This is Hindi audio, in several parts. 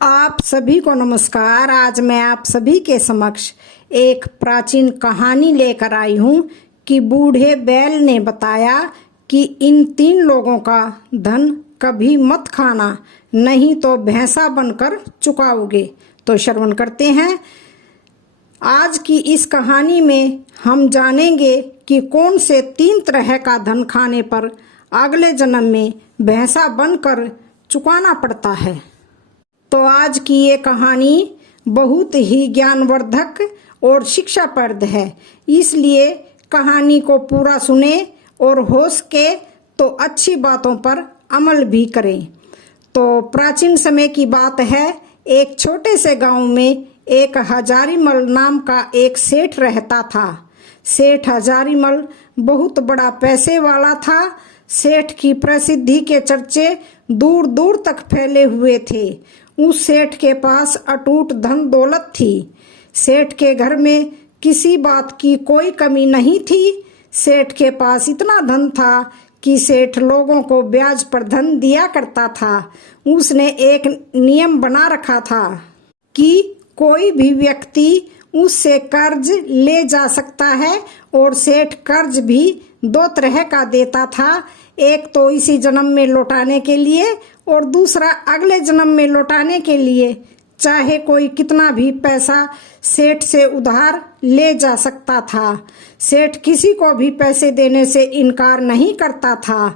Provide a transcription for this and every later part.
आप सभी को नमस्कार। आज मैं आप सभी के समक्ष एक प्राचीन कहानी लेकर आई हूँ कि बूढ़े बैल ने बताया कि इन 3 लोगों का धन कभी मत खाना, नहीं तो भैंसा बनकर चुकाओगे। तो श्रवण करते हैं। आज की इस कहानी में हम जानेंगे कि कौन से 3 तरह का धन खाने पर अगले जन्म में भैंसा बनकर चुकाना पड़ता है। तो आज की ये कहानी बहुत ही ज्ञानवर्धक और शिक्षाप्रद है, इसलिए कहानी को पूरा सुने और हो सके तो अच्छी बातों पर अमल भी करें। तो प्राचीन समय की बात है। एक छोटे से गांव में एक हजारीमल नाम का एक सेठ रहता था। सेठ हजारीमल बहुत बड़ा पैसे वाला था। सेठ की प्रसिद्धि के चर्चे दूर दूर तक फैले हुए थे। उस सेठ के पास अटूट धन दौलत थी। सेठ के घर में किसी बात की कोई कमी नहीं थी। सेठ के पास इतना धन था कि सेठ लोगों को ब्याज पर धन दिया करता था। उसने एक नियम बना रखा था कि कोई भी व्यक्ति उससे कर्ज ले जा सकता है, और सेठ कर्ज भी 2 तरह का देता था। एक तो इसी जन्म में लौटाने के लिए और दूसरा अगले जन्म में लौटाने के लिए। चाहे कोई कितना भी पैसा सेठ से उधार ले जा सकता था। सेठ किसी को भी पैसे देने से इनकार नहीं करता था।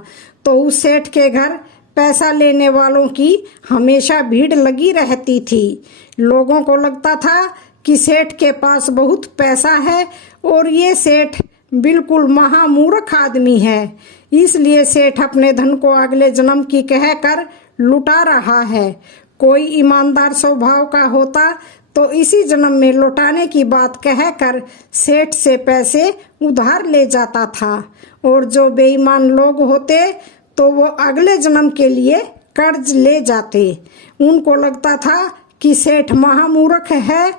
तो उस सेठ के घर पैसा लेने वालों की हमेशा भीड़ लगी रहती थी। लोगों को लगता था कि सेठ के पास बहुत पैसा है और ये सेठ बिल्कुल महामूर्ख आदमी है, इसलिए सेठ अपने धन को अगले जन्म की कहकर लुटा रहा है। कोई ईमानदार स्वभाव का होता तो इसी जन्म में लौटाने की बात कहकर सेठ से पैसे उधार ले जाता था, और जो बेईमान लोग होते तो वो अगले जन्म के लिए कर्ज ले जाते। उनको लगता था कि सेठ महामूर्ख है।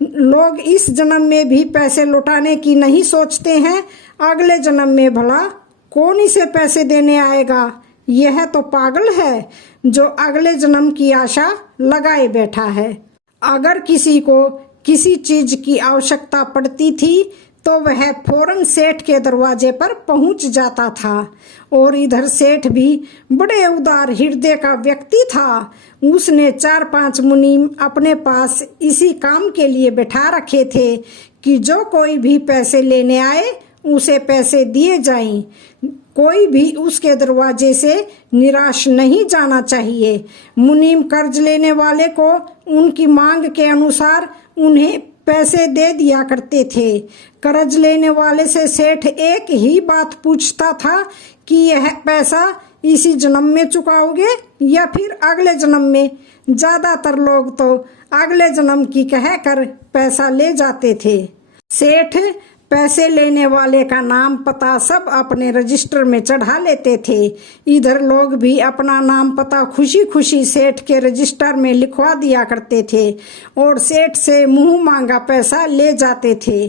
लोग इस जन्म में भी पैसे लौटाने की नहीं सोचते हैं, अगले जन्म में भला कौन इसे पैसे देने आएगा। यह तो पागल है जो अगले जन्म की आशा लगाए बैठा है। अगर किसी को किसी चीज की आवश्यकता पड़ती थी तो वह फौरन सेठ के दरवाजे पर पहुंच जाता था। और इधर सेठ भी बड़े उदार हृदय का व्यक्ति था। उसने 4-5 मुनीम अपने पास इसी काम के लिए बैठा रखे थे कि जो कोई भी पैसे लेने आए उसे पैसे दिए जाएं। कोई भी उसके दरवाजे से निराश नहीं जाना चाहिए। मुनीम कर्ज लेने वाले को उनकी मांग के अनुसार उन्हें पैसे दे दिया करते थे। कर्ज लेने वाले से सेठ एक ही बात पूछता था कि यह पैसा इसी जन्म में चुकाओगे या फिर अगले जन्म में। ज्यादातर लोग तो अगले जन्म की कहकर पैसा ले जाते थे। सेठ पैसे लेने वाले का नाम पता सब अपने रजिस्टर में चढ़ा लेते थे। इधर लोग भी अपना नाम पता खुशी खुशी सेठ के रजिस्टर में लिखवा दिया करते थे और सेठ से मुंह मांगा पैसा ले जाते थे।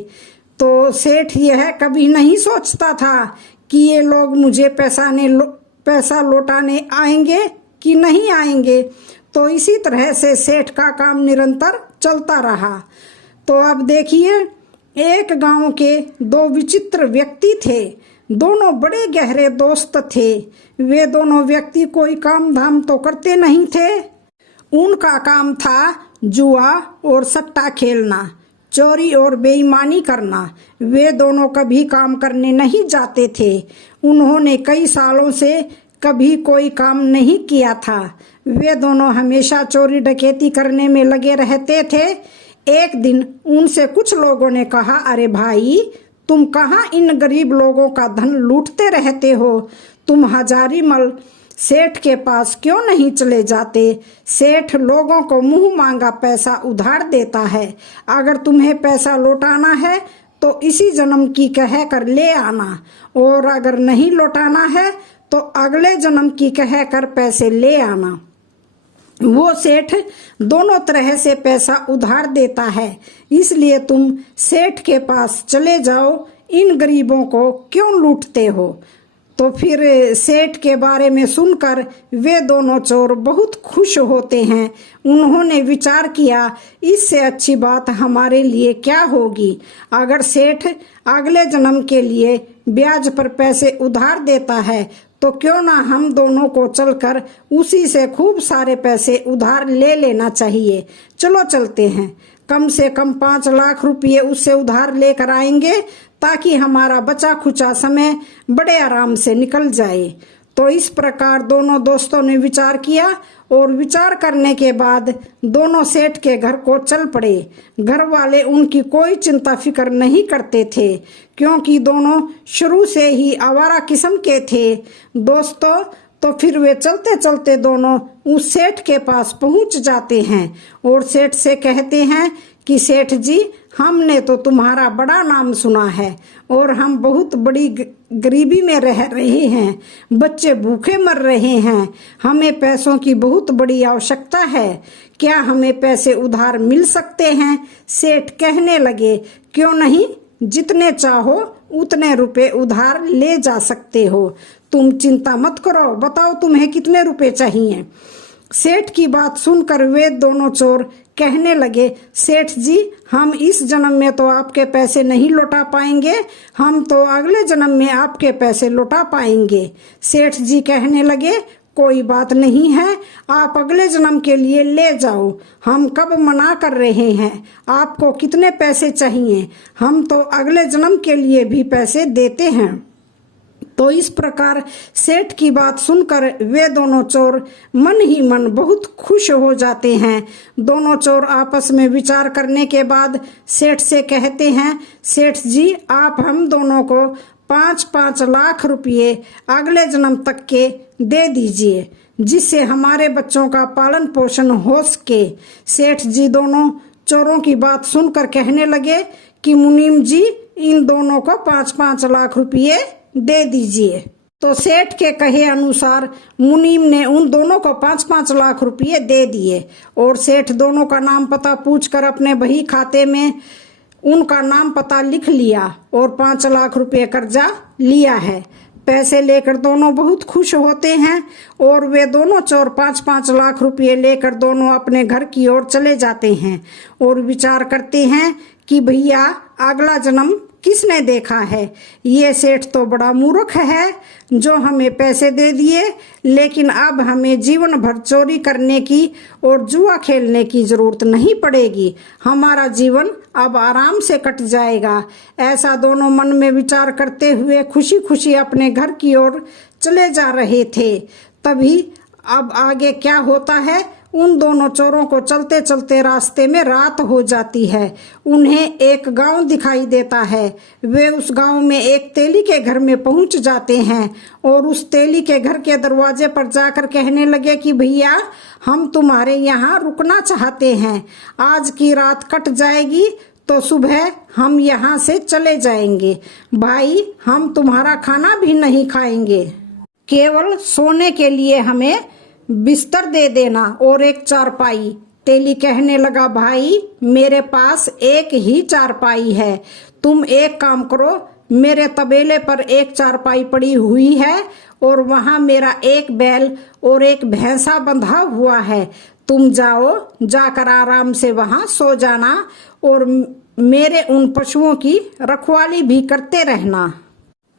तो सेठ यह कभी नहीं सोचता था कि ये लोग मुझे पैसा लौटाने आएंगे कि नहीं आएंगे। तो इसी तरह से सेठ का काम निरंतर चलता रहा। तो अब देखिए, एक गांव के 2 विचित्र व्यक्ति थे। दोनों बड़े गहरे दोस्त थे। वे दोनों व्यक्ति कोई काम धाम तो करते नहीं थे। उनका काम था जुआ और सट्टा खेलना, चोरी और बेईमानी करना। वे दोनों कभी काम करने नहीं जाते थे। उन्होंने कई सालों से कभी कोई काम नहीं किया था। वे दोनों हमेशा चोरी डकैती करने में लगे रहते थे। एक दिन उनसे कुछ लोगों ने कहा, अरे भाई, तुम कहाँ इन गरीब लोगों का धन लूटते रहते हो? तुम हजारीमल सेठ के पास क्यों नहीं चले जाते? सेठ लोगों को मुंह मांगा पैसा उधार देता है। अगर तुम्हें पैसा लौटाना है तो इसी जन्म की कह कर ले आना, और अगर नहीं लौटाना है तो अगले जन्म की कह कर पैसे ले आना। वो सेठ दोनों तरह से पैसा उधार देता है, इसलिए तुम सेठ के पास चले जाओ। इन गरीबों को क्यों लूटते हो? तो फिर सेठ के बारे में सुनकर वे दोनों चोर बहुत खुश होते हैं। उन्होंने विचार किया, इससे अच्छी बात हमारे लिए क्या होगी। अगर सेठ अगले जन्म के लिए ब्याज पर पैसे उधार देता है तो क्यों ना हम दोनों को चलकर उसी से खूब सारे पैसे उधार ले लेना चाहिए। चलो चलते हैं, कम से कम 5 लाख रुपये उससे उधार लेकर आएंगे ताकि हमारा बचा खुचा समय बड़े आराम से निकल जाए। तो इस प्रकार दोनों दोस्तों ने विचार किया और विचार करने के बाद दोनों सेठ के घर को चल पड़े। घर वाले उनकी कोई चिंता फिक्र नहीं करते थे क्योंकि दोनों शुरू से ही आवारा किस्म के थे दोस्तों। तो फिर वे चलते चलते दोनों उस सेठ के पास पहुंच जाते हैं और सेठ से कहते हैं कि सेठ जी, हमने तो तुम्हारा बड़ा नाम सुना है और हम बहुत बड़ी गरीबी में रह रहे हैं, बच्चे भूखे मर रहे हैं, हमें पैसों की बहुत बड़ी आवश्यकता है, क्या हमें पैसे उधार मिल सकते हैं। सेठ कहने लगे, क्यों नहीं, जितने चाहो उतने रुपए उधार ले जा सकते हो, तुम चिंता मत करो, बताओ तुम्हें कितने रुपए चाहिए। सेठ की बात सुनकर वे दोनों चोर कहने लगे, सेठ जी, हम इस जन्म में तो आपके पैसे नहीं लौटा पाएंगे, हम तो अगले जन्म में आपके पैसे लौटा पाएंगे। सेठ जी कहने लगे, कोई बात नहीं है, आप अगले जन्म के लिए ले जाओ, हम कब मना कर रहे हैं, आपको कितने पैसे चाहिए, हम तो अगले जन्म के लिए भी पैसे देते हैं। तो इस प्रकार सेठ की बात सुनकर वे दोनों चोर मन ही मन बहुत खुश हो जाते हैं। दोनों चोर आपस में विचार करने के बाद सेठ से कहते हैं, सेठ जी, आप हम दोनों को 5-5 लाख रुपये अगले जन्म तक के दे दीजिए, जिससे हमारे बच्चों का पालन पोषण हो सके। सेठ जी दोनों चोरों की बात सुनकर कहने लगे कि मुनीम जी, इन दोनों को 5-5 लाख रुपये दे दीजिए। तो सेठ के कहे अनुसार मुनीम ने उन दोनों को 5-5 लाख रुपये दे दिए और सेठ दोनों का नाम पता पूछकर अपने बही खाते में उनका नाम पता लिख लिया और 5 लाख रुपये कर्जा लिया है। पैसे लेकर दोनों बहुत खुश होते हैं और वे दोनों चोर 5-5 लाख रुपये लेकर दोनों अपने घर की ओर चले जाते हैं और विचार करते हैं कि भैया, अगला जन्म किसने देखा है, ये सेठ तो बड़ा मूर्ख है जो हमें पैसे दे दिए, लेकिन अब हमें जीवन भर चोरी करने की और जुआ खेलने की जरूरत नहीं पड़ेगी, हमारा जीवन अब आराम से कट जाएगा। ऐसा दोनों मन में विचार करते हुए खुशी खुशी अपने घर की ओर चले जा रहे थे। तभी अब आगे क्या होता है, उन दोनों चोरों को चलते चलते रास्ते में रात हो जाती है। उन्हें एक गांव दिखाई देता है। वे उस गांव में एक तेली के घर में पहुंच जाते हैं और उस तेली के घर के दरवाजे पर जाकर कहने लगे कि भैया, हम तुम्हारे यहाँ रुकना चाहते हैं, आज की रात कट जाएगी तो सुबह हम यहाँ से चले जाएंगे। भाई, हम तुम्हारा खाना भी नहीं खाएंगे, केवल सोने के लिए हमें बिस्तर दे देना और एक चारपाई। तेली कहने लगा, भाई, मेरे पास एक ही चारपाई है, तुम एक काम करो, मेरे तबेले पर एक चारपाई पड़ी हुई है और वहां मेरा एक बैल और एक भैंसा बंधा हुआ है, तुम जाओ, जाकर आराम से वहां सो जाना और मेरे उन पशुओं की रखवाली भी करते रहना।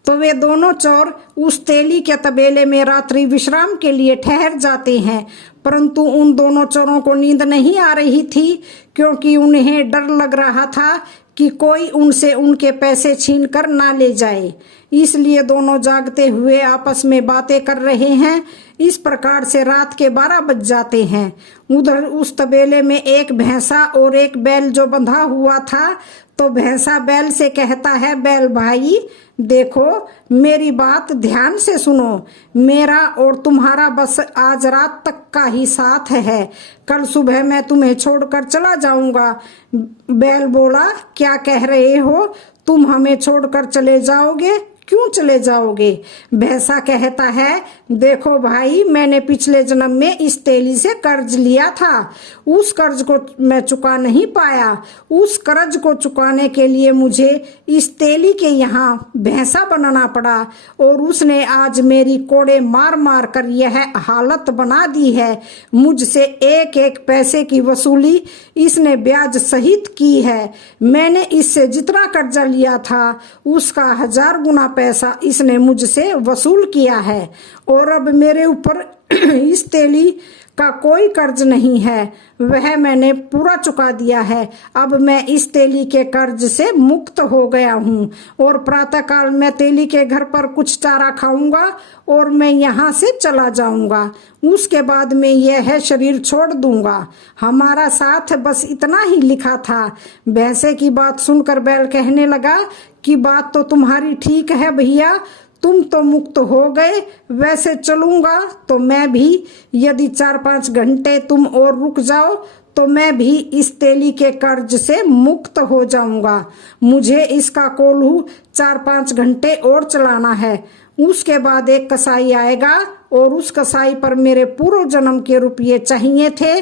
तो वे दोनों चोर उस तेली के तबेले में रात्रि विश्राम के लिए ठहर जाते हैं, परंतु उन दोनों चोरों को नींद नहीं आ रही थी क्योंकि उन्हें डर लग रहा था कि कोई उनसे उनके पैसे छीन कर ना ले जाए। इसलिए दोनों जागते हुए आपस में बातें कर रहे हैं। इस प्रकार से रात के 12 बज जाते हैं। उधर उस तबेले में एक भैंसा और एक बैल जो बंधा हुआ था, तो भैंसा बैल से कहता है, बैल भाई, देखो, मेरी बात ध्यान से सुनो, मेरा और तुम्हारा बस आज रात तक का ही साथ है, कल सुबह मैं तुम्हें छोड़कर चला जाऊंगा। बैल बोला, क्या कह रहे हो, तुम हमें छोड़कर चले जाओगे, क्यों चले जाओगे? भैंसा कहता है, देखो भाई, मैंने पिछले जन्म में इस तेली से कर्ज लिया था, उस कर्ज को मैं चुका नहीं पाया। उस कर्ज को चुकाने के लिए मुझे इस तेली के यहाँ भैंसा बनना पड़ा और उसने आज मेरी कोड़े मार मार कर यह हालत बना दी है। मुझसे एक एक पैसे की वसूली इसने ब्याज सहित की है। मैंने इससे जितना कर्जा लिया था उसका 1000 गुना पैसा इसने मुझसे वसूल किया है और अब मेरे ऊपर इस तेली का कोई कर्ज नहीं है, वह मैंने पूरा चुका दिया है। अब मैं इस तेली के कर्ज से मुक्त हो गया हूँ और प्रातःकाल मैं तेली के घर पर कुछ चारा खाऊंगा और मैं यहाँ से चला जाऊंगा। उसके बाद मैं यह शरीर छोड़ दूंगा। हमारा साथ बस इतना ही लिखा था। भैंसे की बात सुनकर बैल कहने लगा कि बात तो तुम्हारी ठीक है भैया, तुम तो मुक्त हो गए, वैसे चलूंगा तो मैं भी, यदि 4-5 घंटे तुम और रुक जाओ तो मैं भी इस तेली के कर्ज से मुक्त हो जाऊंगा। मुझे इसका कोल्हू 4-5 घंटे और चलाना है। उसके बाद एक कसाई आएगा और उस कसाई पर मेरे पूर्व जन्म के रुपये चाहिए थे।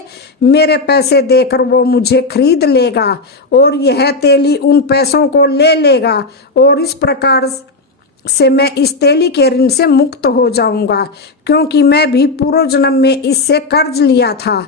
मेरे पैसे देकर वो मुझे खरीद लेगा और यह तेली उन पैसों को ले लेगा और इस प्रकार से मैं इस तेली के ऋण से मुक्त हो जाऊंगा, क्योंकि मैं भी पूर्व जन्म में इससे कर्ज लिया था।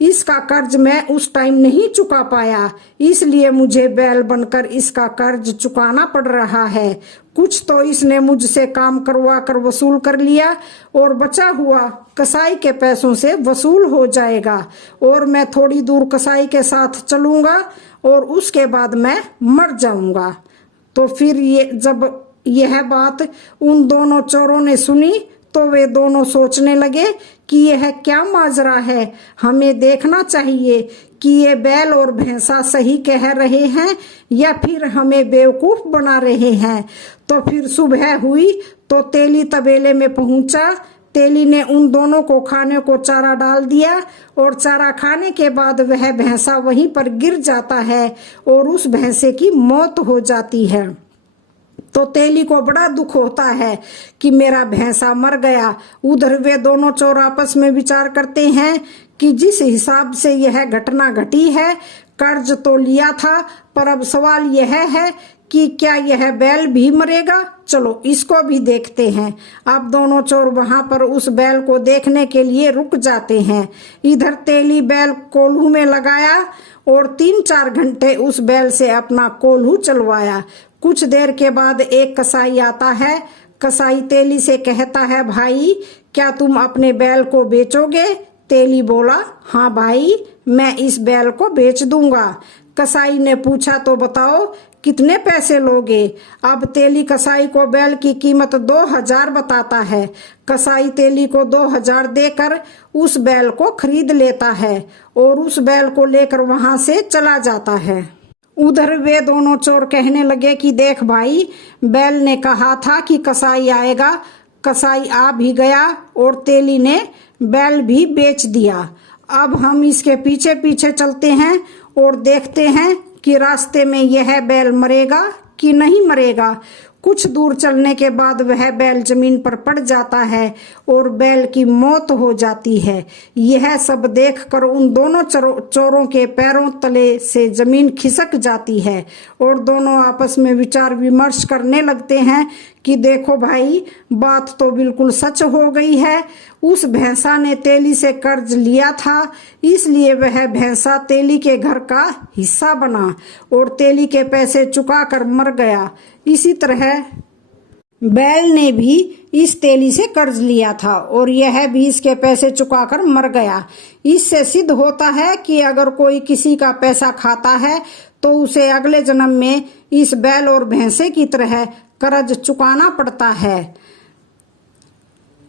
इसका कर्ज मैं उस टाइम नहीं चुका पाया, इसलिए मुझे बैल बनकर इसका कर्ज चुकाना पड़ रहा है। कुछ तो इसने मुझसे काम करवा कर वसूल कर लिया और बचा हुआ कसाई के पैसों से वसूल हो जाएगा और मैं थोड़ी दूर कसाई के साथ चलूंगा और उसके बाद मैं मर जाऊंगा। तो फिर जब यह बात उन दोनों चोरों ने सुनी तो वे दोनों सोचने लगे कि यह क्या माजरा है। हमें देखना चाहिए कि ये बैल और भैंसा सही कह रहे हैं या फिर हमें बेवकूफ बना रहे हैं। तो फिर सुबह हुई तो तेली तबेले में पहुंचा। तेली ने उन दोनों को खाने को चारा डाल दिया और चारा खाने के बाद वह भैंसा वहीं पर गिर जाता है और उस भैंसे की मौत हो जाती है। तो तेली को बड़ा दुख होता है कि मेरा भैंसा मर गया। उधर वे दोनों चोर आपस में विचार करते हैं कि जिस हिसाब से यह घटना घटी है, कर्ज तो लिया था, पर अब सवाल यह है कि क्या यह बैल भी मरेगा? चलो इसको भी देखते हैं। अब दोनों चोर वहां पर उस बैल को देखने के लिए रुक जाते हैं। इधर तेली बैल कोल्हू में लगाया और 3-4 घंटे उस बैल से अपना कोल्हू चलवाया। कुछ देर के बाद एक कसाई आता है। कसाई तेली से कहता है, भाई क्या तुम अपने बैल को बेचोगे? तेली बोला, हाँ भाई, मैं इस बैल को बेच दूंगा। कसाई ने पूछा, तो बताओ कितने पैसे लोगे? अब तेली कसाई को बैल की कीमत 2000 बताता है। कसाई तेली को 2000 देकर उस बैल को खरीद लेता है और उस बैल को लेकर वहां से चला जाता है। उधर वे दोनों चोर कहने लगे कि देख भाई, बैल ने कहा था कि कसाई आएगा, कसाई आ भी गया और तेली ने बैल भी बेच दिया। अब हम इसके पीछे पीछे चलते हैं और देखते हैं कि रास्ते में यह बैल मरेगा कि नहीं मरेगा। कुछ दूर चलने के बाद वह बैल जमीन पर पड़ जाता है और बैल की मौत हो जाती है। यह सब देखकर उन दोनों चोरों के पैरों तले से जमीन खिसक जाती है और दोनों आपस में विचार विमर्श करने लगते हैं कि देखो भाई, बात तो बिल्कुल सच हो गई है। उस भैंसा ने तेली से कर्ज लिया था, इसलिए वह भैंसा तेली के घर का हिस्सा बना और तेली के पैसे चुकाकर मर गया। इसी तरह बैल ने भी इस तेली से कर्ज लिया था और यह भी इसके पैसे चुकाकर मर गया। इससे सिद्ध होता है कि अगर कोई किसी का पैसा खाता है तो उसे अगले जन्म में इस बैल और भैंसे की तरह कर्ज चुकाना पड़ता है।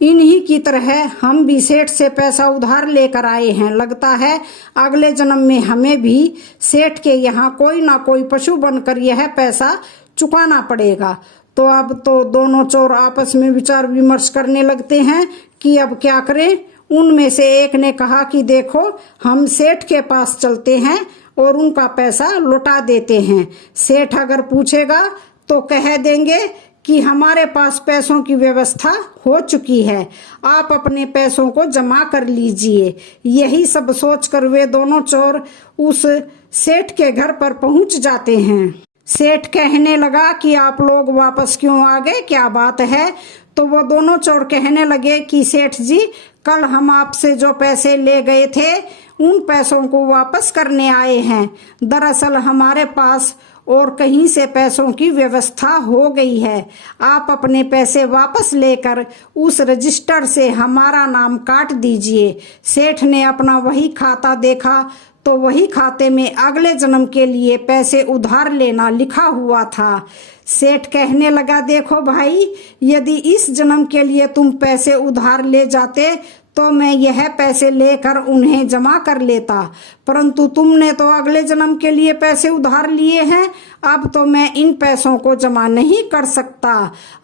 इन्हीं की तरह हम भी सेठ से पैसा उधार लेकर आए हैं। लगता है अगले जन्म में हमें भी सेठ के यहाँ कोई ना कोई पशु बनकर यह पैसा चुकाना पड़ेगा। तो अब तो दोनों चोर आपस में विचार विमर्श करने लगते हैं कि अब क्या करें। उनमें से एक ने कहा कि देखो, हम सेठ के पास चलते हैं और उनका पैसा लौटा देते हैं। सेठ अगर पूछेगा तो कह देंगे कि हमारे पास पैसों की व्यवस्था हो चुकी है, आप अपने पैसों को जमा कर लीजिए। यही सब सोचकर वे दोनों चोर उस सेठ के घर पर पहुंच जाते हैं। सेठ कहने लगा कि आप लोग वापस क्यों आ गए, क्या बात है? तो वो दोनों चोर कहने लगे कि सेठ जी, कल हम आपसे जो पैसे ले गए थे उन पैसों को वापस करने आए हैं। दरअसल हमारे पास और कहीं से पैसों की व्यवस्था हो गई है। आप अपने पैसे वापस लेकर उस रजिस्टर से हमारा नाम काट दीजिए। सेठ ने अपना वही खाता देखा तो वही खाते में अगले जन्म के लिए पैसे उधार लेना लिखा हुआ था। सेठ कहने लगा, देखो भाई, यदि इस जन्म के लिए तुम पैसे उधार ले जाते तो मैं यह पैसे लेकर उन्हें जमा कर लेता, परंतु तुमने तो अगले जन्म के लिए पैसे उधार लिए हैं। अब तो मैं इन पैसों को जमा नहीं कर सकता।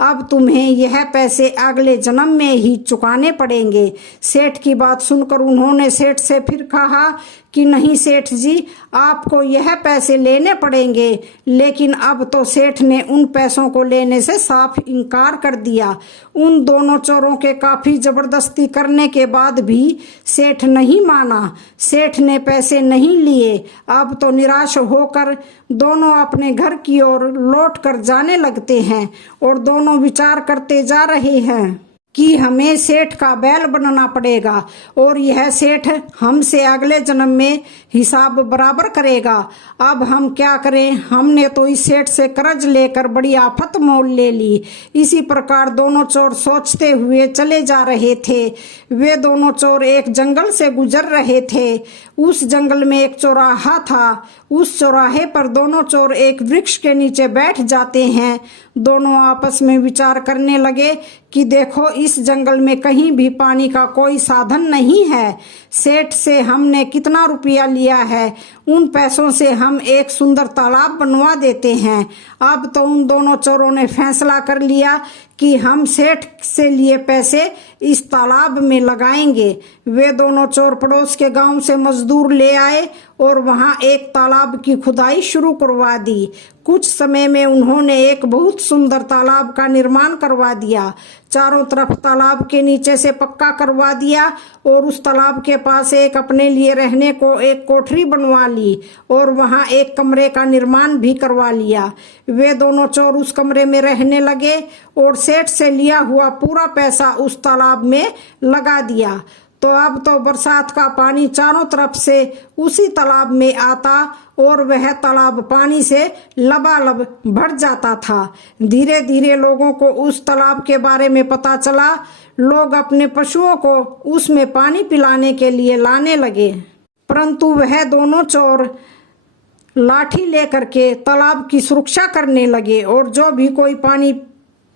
अब तुम्हें यह पैसे अगले जन्म में ही चुकाने पड़ेंगे। सेठ की बात सुनकर उन्होंने सेठ से फिर कहा कि नहीं सेठ जी, आपको यह पैसे लेने पड़ेंगे। लेकिन अब तो सेठ ने उन पैसों को लेने से साफ इनकार कर दिया। उन दोनों चोरों के काफी जबरदस्ती करने के बाद भी सेठ नहीं माना। सेठ ने पैसे नहीं लिए। अब तो निराश होकर दोनों अपने घर की ओर लौट कर जाने लगते हैं और दोनों विचार करते जा रहे हैं कि हमें सेठ का बैल बनना पड़ेगा और यह सेठ हमसे अगले जन्म में हिसाब बराबर करेगा। अब हम क्या करें? हमने तो इस सेठ से कर्ज लेकर बड़ी आफत मोल ले ली। इसी प्रकार दोनों चोर सोचते हुए चले जा रहे थे। वे दोनों चोर एक जंगल से गुजर रहे थे। उस जंगल में एक चौराहा था। उस चौराहे पर दोनों चोर एक वृक्ष के नीचे बैठ जाते हैं। दोनों आपस में विचार करने लगे कि देखो, इस जंगल में कहीं भी पानी का कोई साधन नहीं है। सेठ से हमने कितना रुपया लिया है, उन पैसों से हम एक सुंदर तालाब बनवा देते हैं। अब तो उन दोनों चोरों ने फैसला कर लिया कि हम सेठ से लिए पैसे इस तालाब में लगाएंगे। वे दोनों चोर पड़ोस के गांव से मजदूर ले आए और वहां एक तालाब की खुदाई शुरू करवा दी। कुछ समय में उन्होंने एक बहुत सुंदर तालाब का निर्माण करवा दिया। चारों तरफ तालाब के नीचे से पक्का करवा दिया और उस तालाब के पास एक अपने लिए रहने को एक कोठरी बनवा ली और वहां एक कमरे का निर्माण भी करवा लिया। वे दोनों चोर उस कमरे में रहने लगे और सेठ से लिया हुआ पूरा पैसा उस तालाब में लगा दिया। तो अब तो बरसात का पानी चारों तरफ से उसी तालाब में आता और वह तालाब पानी से लबालब भर जाता था। धीरे धीरे लोगों को उस तालाब के बारे में पता चला। लोग अपने पशुओं को उसमें पानी पिलाने के लिए लाने लगे, परंतु वह दोनों चोर लाठी लेकर के तालाब की सुरक्षा करने लगे और जो भी कोई पानी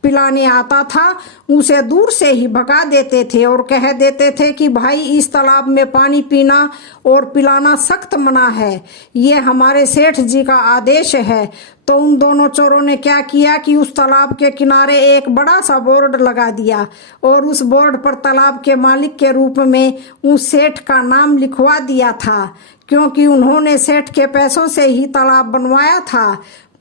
पिलाने आता था उसे दूर से ही भगा देते थे और कह देते थे कि भाई, इस तालाब में पानी पीना और पिलाना सख्त मना है, ये हमारे सेठ जी का आदेश है। तो उन दोनों चोरों ने क्या किया कि उस तालाब के किनारे एक बड़ा सा बोर्ड लगा दिया और उस बोर्ड पर तालाब के मालिक के रूप में उस सेठ का नाम लिखवा दिया था, क्योंकि उन्होंने सेठ के पैसों से ही तालाब बनवाया था।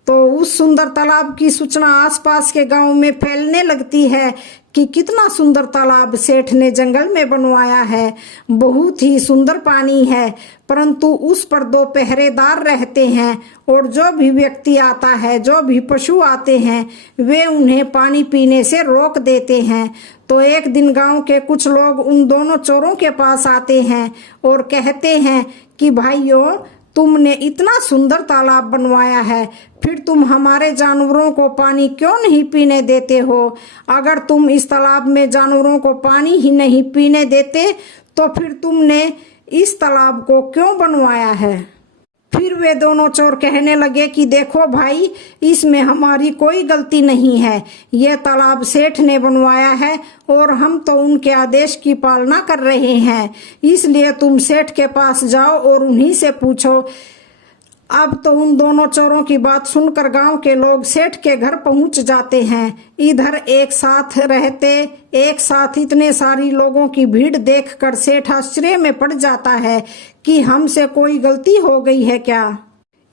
तो उस सुंदर तालाब की सूचना आसपास के गांव में फैलने लगती है कि कितना सुंदर तालाब सेठ ने जंगल में बनवाया है। बहुत ही सुंदर पानी है, परंतु उस पर 2 पहरेदार रहते हैं और जो भी व्यक्ति आता है, जो भी पशु आते हैं, वे उन्हें पानी पीने से रोक देते हैं। तो एक दिन गांव के कुछ लोग उन दोनों चोरों के पास आते हैं और कहते हैं कि भाइयों, तुमने इतना सुंदर तालाब बनवाया है, फिर तुम हमारे जानवरों को पानी क्यों नहीं पीने देते हो? अगर तुम इस तालाब में जानवरों को पानी ही नहीं पीने देते तो फिर तुमने इस तालाब को क्यों बनवाया है? फिर वे दोनों चोर कहने लगे कि देखो भाई, इसमें हमारी कोई गलती नहीं है। यह तालाब सेठ ने बनवाया है और हम तो उनके आदेश की पालना कर रहे हैं। इसलिए तुम सेठ के पास जाओ और उन्हीं से पूछो। अब तो उन दोनों चोरों की बात सुनकर गांव के लोग सेठ के घर पहुंच जाते हैं। इधर एक साथ इतने सारी लोगों की भीड़ देखकर सेठ आश्चर्य में पड़ जाता है कि हमसे कोई गलती हो गई है क्या?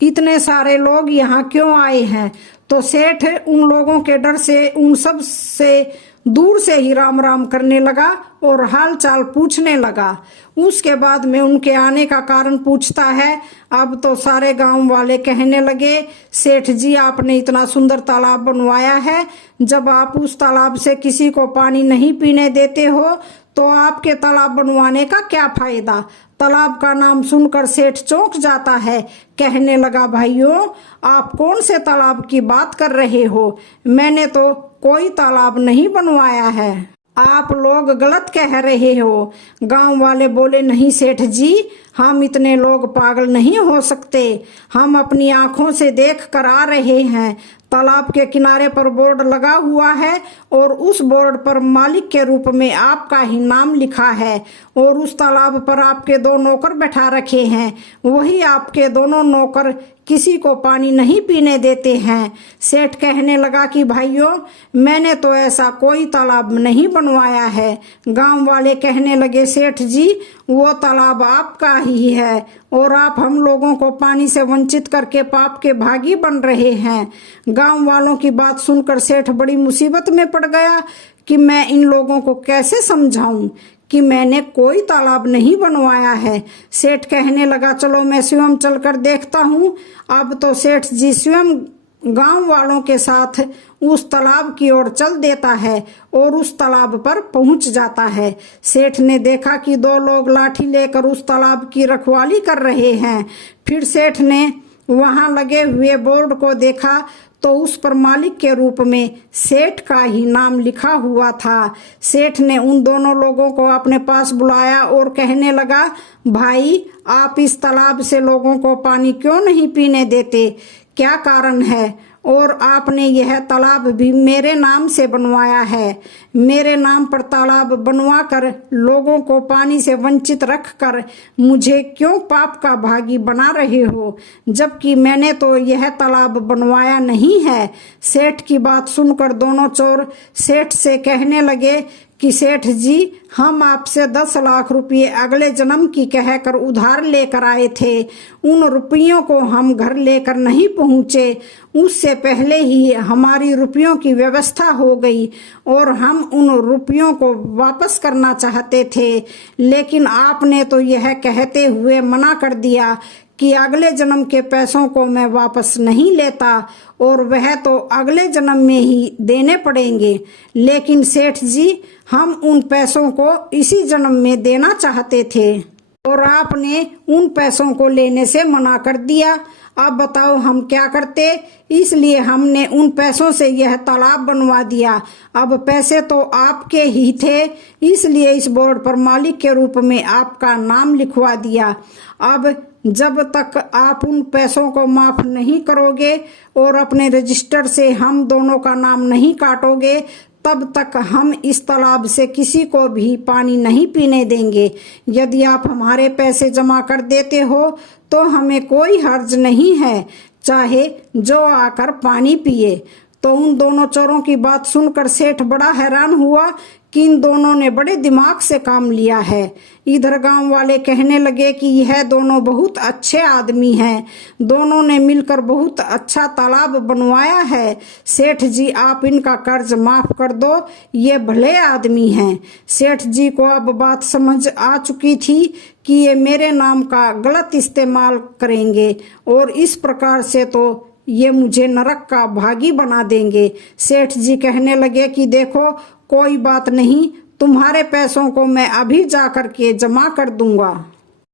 इतने सारे लोग यहाँ क्यों आए हैं? तो सेठ उन लोगों के डर से उन सब से दूर से ही राम राम करने लगा और हाल चाल पूछने लगा। उसके बाद में उनके आने का कारण पूछता है। अब तो सारे गांव वाले कहने लगे, सेठ जी आपने इतना सुंदर तालाब बनवाया है, जब आप उस तालाब से किसी को पानी नहीं पीने देते हो तो आपके तालाब बनवाने का क्या फायदा। तालाब का नाम सुनकर सेठ चौंक जाता है, कहने लगा भाइयों आप कौन से तालाब की बात कर रहे हो, मैंने तो कोई तालाब नहीं बनवाया है, आप लोग गलत कह रहे हो। गांव वाले बोले नहीं सेठ जी हम इतने लोग पागल नहीं हो सकते, हम अपनी आंखों से देख कर आ रहे हैं। तालाब के किनारे पर बोर्ड लगा हुआ है और उस बोर्ड पर मालिक के रूप में आपका ही नाम लिखा है और उस तालाब पर आपके 2 नौकर बैठा रखे हैं, वही आपके दोनों नौकर किसी को पानी नहीं पीने देते हैं। सेठ कहने लगा कि भाइयों मैंने तो ऐसा कोई तालाब नहीं बनवाया है। गांव वाले कहने लगे सेठ जी वो तालाब आपका ही है और आप हम लोगों को पानी से वंचित करके पाप के भागी बन रहे हैं। गांव वालों की बात सुनकर सेठ बड़ी मुसीबत में पड़ गया कि मैं इन लोगों को कैसे समझाऊं कि मैंने कोई तालाब नहीं बनवाया है। सेठ कहने लगा चलो मैं स्वयं चलकर देखता हूँ। अब तो सेठ जी स्वयं गांव वालों के साथ उस तालाब की ओर चल देता है और उस तालाब पर पहुंच जाता है। सेठ ने देखा कि 2 लोग लाठी लेकर उस तालाब की रखवाली कर रहे हैं। फिर सेठ ने वहां लगे हुए बोर्ड को देखा तो उस पर मालिक के रूप में सेठ का ही नाम लिखा हुआ था। सेठ ने उन दोनों लोगों को अपने पास बुलाया और कहने लगा भाई आप इस तालाब से लोगों को पानी क्यों नहीं पीने देते, क्या कारण है, और आपने यह तालाब भी मेरे नाम से बनवाया है। मेरे नाम पर तालाब बनवाकर लोगों को पानी से वंचित रखकर मुझे क्यों पाप का भागी बना रहे हो, जबकि मैंने तो यह तालाब बनवाया नहीं है। सेठ की बात सुनकर दोनों चोर सेठ से कहने लगे कि सेठ जी हम आपसे 10 लाख रुपये अगले जन्म की कहकर उधार लेकर आए थे। उन रुपयों को हम घर लेकर नहीं पहुँचे, उससे पहले ही हमारी रुपयों की व्यवस्था हो गई और हम उन रुपयों को वापस करना चाहते थे, लेकिन आपने तो यह कहते हुए मना कर दिया कि अगले जन्म के पैसों को मैं वापस नहीं लेता और वह तो अगले जन्म में ही देने पड़ेंगे। लेकिन सेठ जी हम उन पैसों को इसी जन्म में देना चाहते थे और आपने उन पैसों को लेने से मना कर दिया। अब बताओ हम क्या करते, इसलिए हमने उन पैसों से यह तालाब बनवा दिया। अब पैसे तो आपके ही थे, इसलिए इस बोर्ड पर मालिक के रूप में आपका नाम लिखवा दिया। अब जब तक आप उन पैसों को माफ नहीं करोगे और अपने रजिस्टर से हम दोनों का नाम नहीं काटोगे, तब तक हम इस तालाब से किसी को भी पानी नहीं पीने देंगे। यदि आप हमारे पैसे जमा कर देते हो तो हमें कोई हर्ज नहीं है, चाहे जो आकर पानी पिए। तो उन दोनों चोरों की बात सुनकर सेठ बड़ा हैरान हुआ कि इन दोनों ने बड़े दिमाग से काम लिया है। इधर गांव वाले कहने लगे कि यह दोनों बहुत अच्छे आदमी हैं, दोनों ने मिलकर बहुत अच्छा तालाब बनवाया है। सेठ जी आप इनका कर्ज माफ कर दो, ये भले आदमी हैं। सेठ जी को अब बात समझ आ चुकी थी कि ये मेरे नाम का गलत इस्तेमाल करेंगे और इस प्रकार से तो ये मुझे नरक का भागी बना देंगे। सेठ जी कहने लगे कि देखो कोई बात नहीं, तुम्हारे पैसों को मैं अभी जा करके जमा कर दूंगा,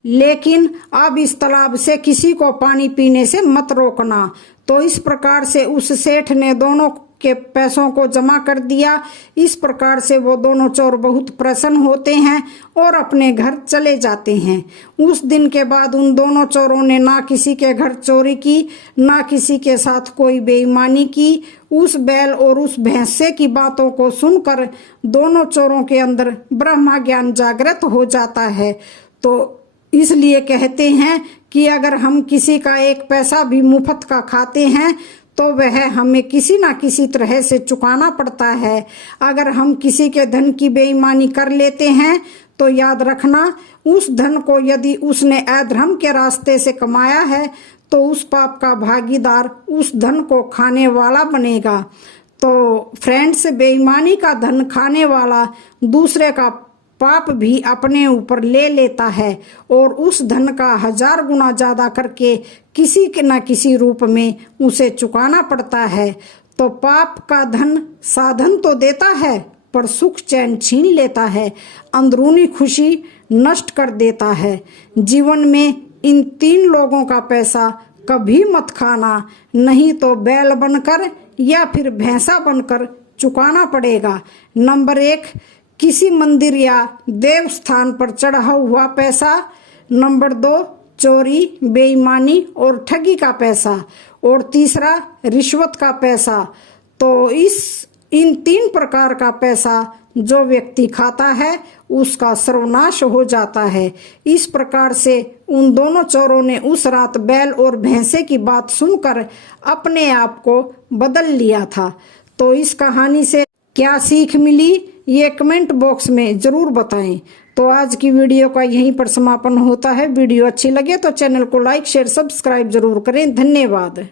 लेकिन अब इस तालाब से किसी को पानी पीने से मत रोकना। तो इस प्रकार से उस सेठ ने दोनों के पैसों को जमा कर दिया। इस प्रकार से वो दोनों चोर बहुत प्रसन्न होते हैं और अपने घर चले जाते हैं। उस दिन के बाद उन दोनों चोरों ने ना किसी के घर चोरी की, ना किसी के साथ कोई बेईमानी की। उस बैल और उस भैंसे की बातों को सुनकर दोनों चोरों के अंदर ब्रह्मा ज्ञान जागृत हो जाता है। तो इसलिए कहते हैं कि अगर हम किसी का एक पैसा भी मुफ्त का खाते हैं तो वह हमें किसी ना किसी तरह से चुकाना पड़ता है। अगर हम किसी के धन की बेईमानी कर लेते हैं तो याद रखना, उस धन को यदि उसने अधर्म के रास्ते से कमाया है तो उस पाप का भागीदार उस धन को खाने वाला बनेगा। तो फ्रेंड्स, बेईमानी का धन खाने वाला दूसरे का पाप भी अपने ऊपर ले लेता है और उस धन का 1000 गुना ज्यादा करके किसी के न किसी रूप में उसे चुकाना पड़ता है। तो पाप का धन साधन तो देता है पर सुख चैन छीन लेता है, अंदरूनी खुशी नष्ट कर देता है। जीवन में इन 3 लोगों का पैसा कभी मत खाना, नहीं तो बैल बनकर या फिर भैंसा बनकर चुकाना पड़ेगा। नंबर 1, किसी मंदिर या देव स्थान पर चढ़ा हुआ पैसा। नंबर 2, चोरी, बेईमानी और ठगी का पैसा। और तीसरा, रिश्वत का पैसा। तो इन 3 प्रकार का पैसा जो व्यक्ति खाता है उसका सर्वनाश हो जाता है। इस प्रकार से उन दोनों चोरों ने उस रात बैल और भैंसे की बात सुनकर अपने आप को बदल लिया था। तो इस कहानी से क्या सीख मिली ये कमेंट बॉक्स में जरूर बताएं। तो आज की वीडियो का यहीं पर समापन होता है। वीडियो अच्छी लगे तो चैनल को लाइक शेयर सब्सक्राइब जरूर करें। धन्यवाद।